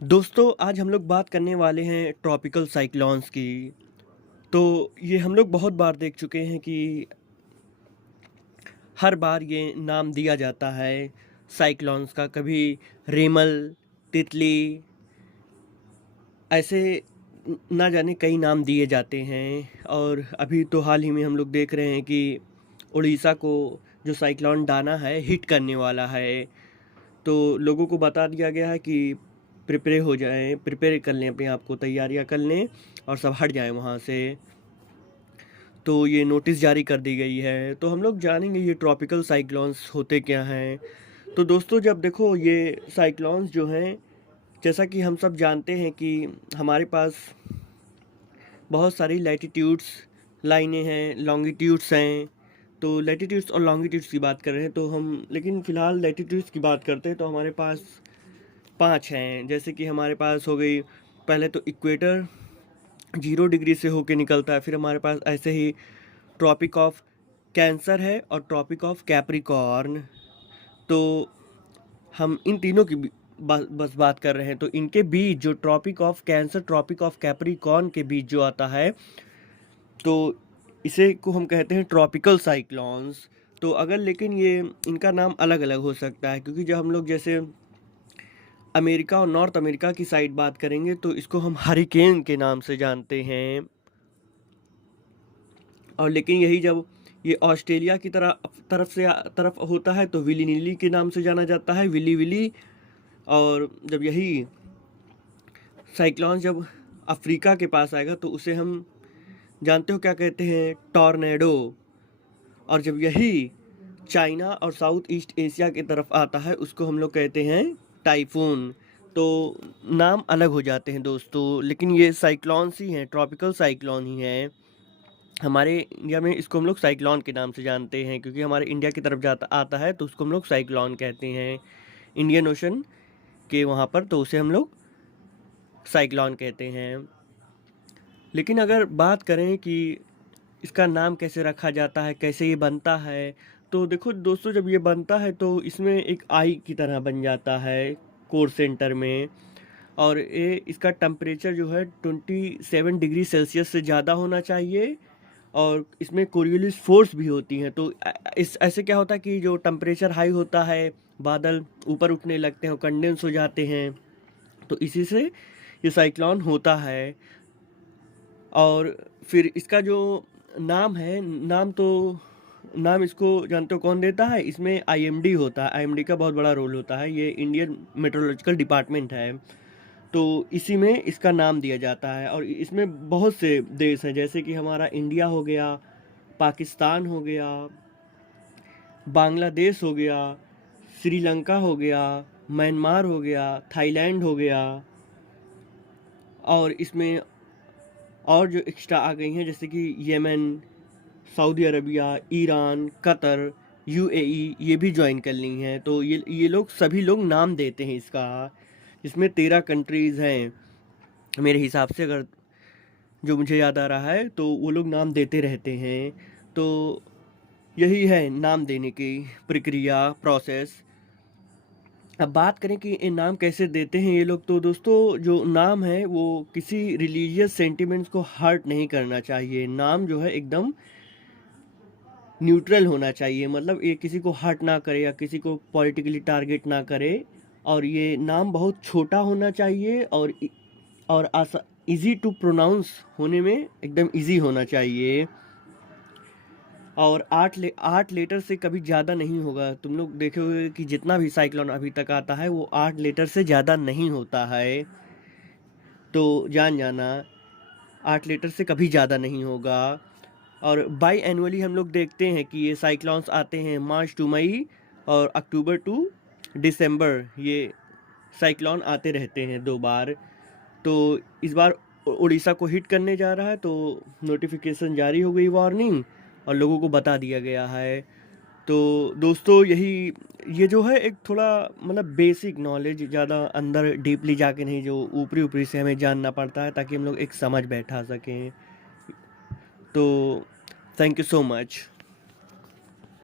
दोस्तों आज हम लोग बात करने वाले हैं ट्रॉपिकल साइक्लोन्स की। तो ये हम लोग बहुत बार देख चुके हैं कि हर बार ये नाम दिया जाता है साइक्लोन्स का। कभी रेमल, तितली, ऐसे ना जाने कई नाम दिए जाते हैं। और अभी तो हाल ही में हम लोग देख रहे हैं कि उड़ीसा को जो साइक्लोन डाना है हिट करने वाला है। तो लोगों को बता दिया गया है कि प्रिपेयर हो जाएं, प्रिपेयर कर लें, अपने आप को तैयारियां कर लें और सब हट जाएं वहाँ से। तो ये नोटिस जारी कर दी गई है। तो हम लोग जानेंगे ये ट्रॉपिकल साइक्लोन्स होते क्या हैं। तो दोस्तों जब देखो ये साइक्लोन्स जो हैं, जैसा कि हम सब जानते हैं कि हमारे पास बहुत सारी लैटिट्यूड्स लाइनें हैं, लॉन्गिट्यूड्स हैं। तो लैटिट्यूड्स और लॉन्गिट्यूड्स की बात कर रहे हैं तो हम, लेकिन फ़िलहाल लैटिट्यूड्स की बात करते हैं तो हमारे पास 5 हैं। जैसे कि हमारे पास हो गई, पहले तो इक्वेटर 0 डिग्री से होके निकलता है। फिर हमारे पास ऐसे ही ट्रॉपिक ऑफ कैंसर है और ट्रॉपिक ऑफ कैप्रिकॉर्न। तो हम इन तीनों की बस बात कर रहे हैं। तो इनके बीच जो Tropic of Cancer, Tropic of Capricorn के बीच जो आता है, तो इसे को हम कहते हैं ट्रॉपिकल साइक्लोन्स। तो अगर, लेकिन ये इनका नाम अलग अलग हो सकता है, क्योंकि जब हम लोग जैसे अमेरिका और नॉर्थ अमेरिका की साइड बात करेंगे तो इसको हम हरिकेन के नाम से जानते हैं। और लेकिन यही जब ये ऑस्ट्रेलिया की तरफ होता है तो विली नीली के नाम से जाना जाता है, विली विली। और जब यही साइक्लोन जब अफ्रीका के पास आएगा तो उसे हम जानते हो क्या कहते हैं, टॉर्नेडो। और जब यही चाइना और साउथ ईस्ट एशिया की तरफ आता है उसको हम लोग कहते हैं टाइफून। तो नाम अलग हो जाते हैं दोस्तों, लेकिन ये साइक्लोन्स ही हैं, ट्रॉपिकल साइक्लोन ही हैं। हमारे इंडिया में इसको हम लोग साइक्लोन के नाम से जानते हैं, क्योंकि हमारे इंडिया की तरफ जाता आता है तो उसको हम लोग साइक्लोन कहते हैं। इंडियन ओशन के वहाँ पर तो उसे हम लोग साइक्लोन कहते हैं। लेकिन अगर बात करें कि इसका नाम कैसे रखा जाता है, कैसे ये बनता है, तो देखो दोस्तों जब ये बनता है तो इसमें एक आई की तरह बन जाता है कोर सेंटर में। और ये इसका टेम्परेचर जो है 27 डिग्री सेल्सियस से ज़्यादा होना चाहिए। और इसमें कोरियोलिस फोर्स भी होती हैं। तो इस ऐसे क्या होता है कि जो टेम्परेचर हाई होता है, बादल ऊपर उठने लगते हैं, कंडेंस हो जाते हैं, तो इसी से ये साइक्लोन होता है। और फिर इसका जो नाम है, नाम इसको जानते हो कौन देता है? इसमें आईएमडी होता है, आईएमडी का बहुत बड़ा रोल होता है। ये इंडियन मेट्रोलॉजिकल डिपार्टमेंट है, तो इसी में इसका नाम दिया जाता है। और इसमें बहुत से देश हैं, जैसे कि हमारा इंडिया हो गया, पाकिस्तान हो गया, बांग्लादेश हो गया, श्रीलंका हो गया, म्यांमार हो गया, थाईलैंड हो गया। और इसमें और जो एक्स्ट्रा आ गई हैं जैसे कि Yemen, Saudi Arabia, Iran, Qatar, UAE, ये भी ज्वाइन कर ली हैं। तो ये लोग सभी लोग नाम देते हैं इसका। इसमें 13 कंट्रीज़ हैं मेरे हिसाब से, अगर जो मुझे याद आ रहा है, तो वो लोग नाम देते रहते हैं। तो यही है नाम देने की प्रक्रिया, प्रोसेस। अब बात करें कि ये नाम कैसे देते हैं ये लोग, तो दोस्तों जो नाम है वो किसी रिलीजियस सेंटिमेंट्स को हर्ट नहीं करना चाहिए। नाम जो है एकदम न्यूट्रल होना चाहिए, मतलब ये किसी को हर्ट ना करे या किसी को पॉलिटिकली टारगेट ना करे। और ये नाम बहुत छोटा होना चाहिए और इजी टू प्रोनाउंस होने में एकदम इजी होना चाहिए। और 8 लेटर से कभी ज़्यादा नहीं होगा। तुम लोग देखे होगे कि जितना भी साइक्लोन अभी तक आता है वो 8 लेटर से ज़्यादा नहीं होता है। तो जान जाना, 8 लेटर से कभी ज़्यादा नहीं होगा। और बाई एनुअली हम लोग देखते हैं कि ये साइक्लोन्स आते हैं मार्च टू मई और अक्टूबर टू दिसंबर। ये साइक्लोन आते रहते हैं 2 बार। तो इस बार उड़ीसा को हिट करने जा रहा है, तो नोटिफिकेशन जारी हो गई, वार्निंग, और लोगों को बता दिया गया है। तो दोस्तों ये जो है एक थोड़ा मतलब बेसिक नॉलेज, ज़्यादा अंदर डीपली जाके नहीं, जो ऊपरी ऊपरी से हमें जानना पड़ता है ताकि हम लोग एक समझ बैठा सकें। तो थैंक यू सो मच।